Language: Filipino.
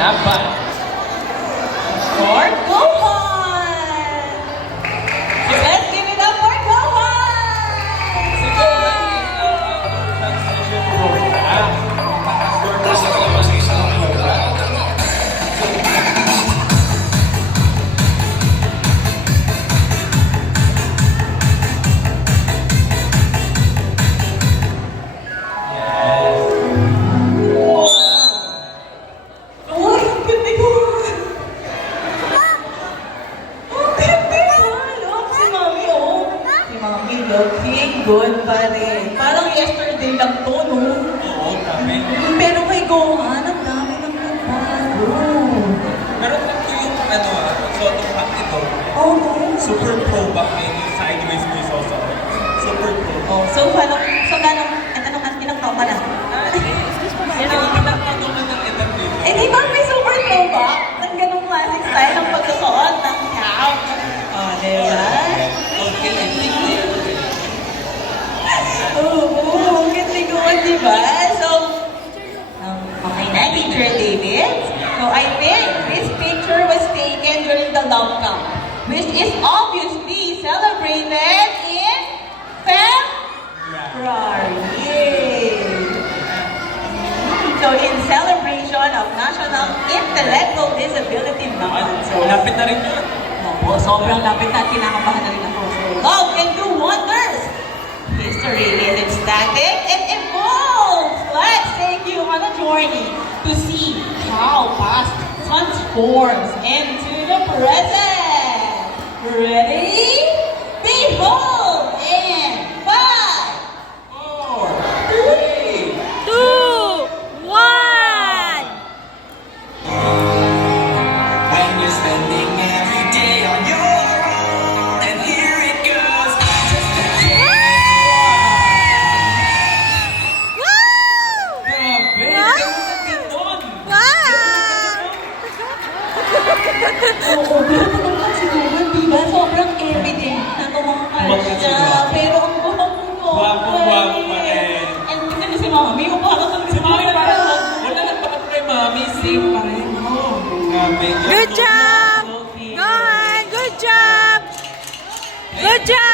laban. For Gohan! Let's give it up for Gohan! Si Gohan transition role na. Nakascore na sa labas ng isang Cobra. Uy, ang cute ni Gohan! Ang cute ni Gohan! Oh, si Mami, oh. Si Mami looking good pa rin. Parang yesterday lang to, no? Oo, kami. Pero kay Gohan, ang dami ng nagbago. Pero ito yung Soto Pack ito. Oh, no? Super pro back na yung sideways mo yung Soto. Super pro. Oh, so gano'ng, ilang taon ka na? Ilang naman ng edad nito. Eh, di ba may super throwback? Ng ganong classic style ng pagkasuot ng cap. Oh, di ba? Okay, Oo, ang ganda ko, di ba? So, okay na, Teacher David. So, I think this picture was taken during the love camp, which is obviously celebrated in February. Yay! So, in celebration of National Intellectual Disability Month. So, Lapit na rin yun. opo, sobrang lapit na, kinakabahan na rin ako. So, love can do wonders. History isn't static, it evolves. Let's take you on a journey to see how past transforms into the present. Ready? Behold in 5, 4, 3, 2, 1. When you're spending every day on your own, and here it goes. Wow! Grabe! Wow! Ganun doon! Wow! Oo, pero tulungan si Gohan, di ba? Sobrang evident na tumakal siya. Pero ang gwapo-gwapo. Gwapo-gwapo pa rin. And tignan niyo si Mami, yung parang kami si Mami. Parang wala nagpakat kay Mami, same pa rin. Grabe. Good job! Okay. Gohan, good job! Good job!